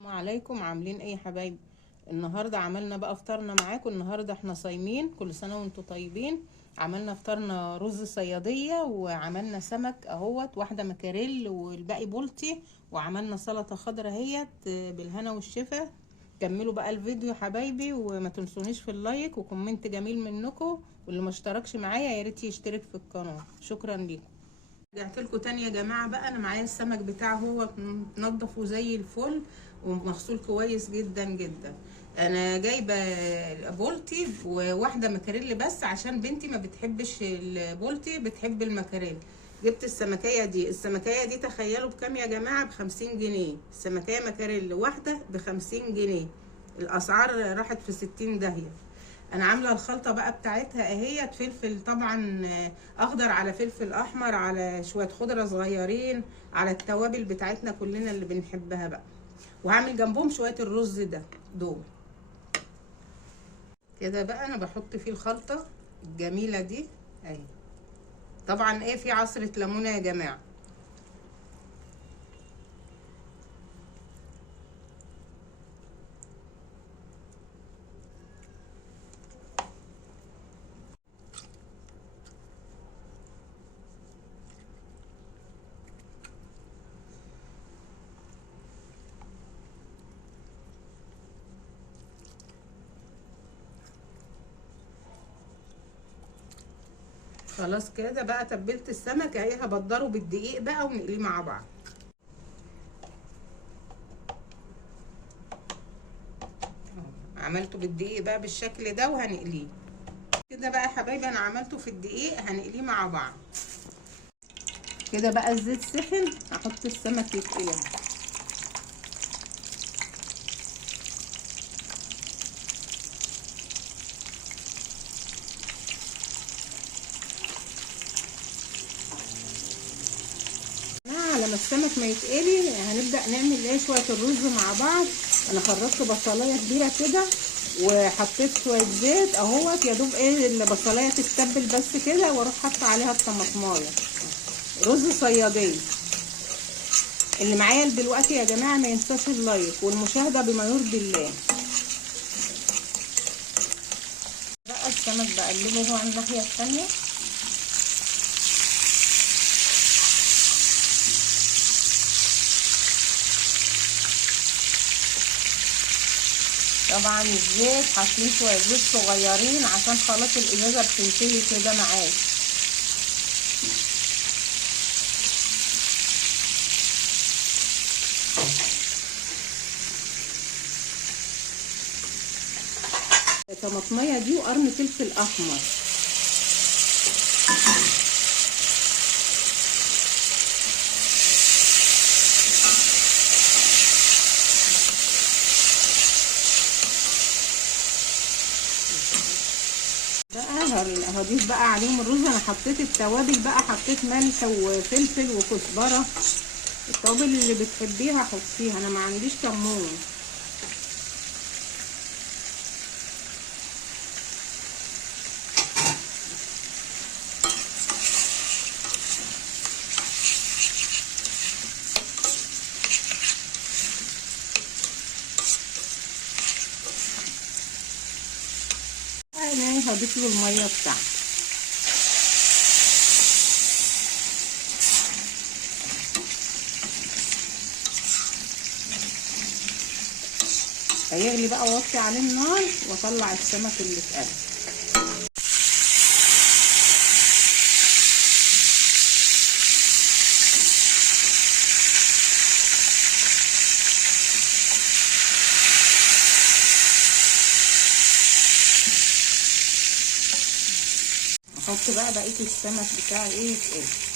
السلام عليكم، عاملين ايه يا حبايبي؟ النهارده عملنا بقى فطارنا معاكم. النهارده احنا صايمين، كل سنه وانتم طيبين. عملنا فطارنا رز صياديه، وعملنا سمك اهوت، واحده مكاريل والباقي بولتي، وعملنا سلطه خضراء اهيت بالهنا والشفا. كملوا بقى الفيديو يا حبايبي، وما تنسونيش في اللايك وكومنت جميل منكم، واللي ما اشتركش معايا يا ريت يشترك في القناه. شكرا ليكم. رجعت لكم تاني يا جماعه. بقى انا معايا السمك بتاعه، هو متنضف وزي الفل ومغسول كويس جدا جدا. انا جايبه بولتي وواحده مكاريل بس، عشان بنتي ما بتحبش البولتي، بتحب المكاريل. جبت السمكيه دي تخيلوا بكام يا جماعه؟ ب50 جنيه. السمكيه مكاريل واحده ب50 جنيه. الاسعار راحت في 60 داهيه. انا عامله الخلطه بقى بتاعتها اهيت. فلفل طبعا اخضر، على فلفل احمر، على شويه خضره صغيرين، على التوابل بتاعتنا كلنا اللي بنحبها بقى. وهعمل جنبهم شويه الرز دول كده. بقى انا بحط فيه الخلطه الجميله دي اهي. طبعا ايه، في عصره ليمونه يا جماعه. خلاص كده بقى تبلت السمك اهي. هبدره بالدقيق بقى ونقليه مع بعض. عملته بالدقيق بقى بالشكل ده وهنقليه كده بقى يا حبايبي. انا عملته في الدقيق، هنقليه مع بعض كده. بقى الزيت سخن، هحط السمك يتقلي. لما السمك ما يتقلي هنبدأ نعمل ايه، شوية الرز مع بعض. انا خرجت بصلاية كبيرة كده وحطيت شوية زيت اهوت، يا دوب ايه البصلاية تتبل بس كده، واروح حاطة عليها الطماطمايه. رز صيادية. اللي معايا دلوقتي يا جماعة ما ينساش اللايك والمشاهدة بما يرضي الله. بقى السمك بقلبه هو على الناحية التانية. طبعا الزيت حاطين شويه زيت صغيرين عشان خلاص الازازه بتنتهي كده معاك. الطماطميه دي وقرن فلفل احمر. بقى هضيف بقى عليهم الرز. انا حطيت التوابل بقى، حطيت ملح وفلفل وكزبره. التوابل اللي بتحبيها حطيها، انا ما عنديش كمون. انا هضيف له الميه بتاعته. هيغلي بقى، واوطي عليه النار واطلع السمك اللي اتقلى. احط بقى بقيه السمك بتاعي ايه يتقلي.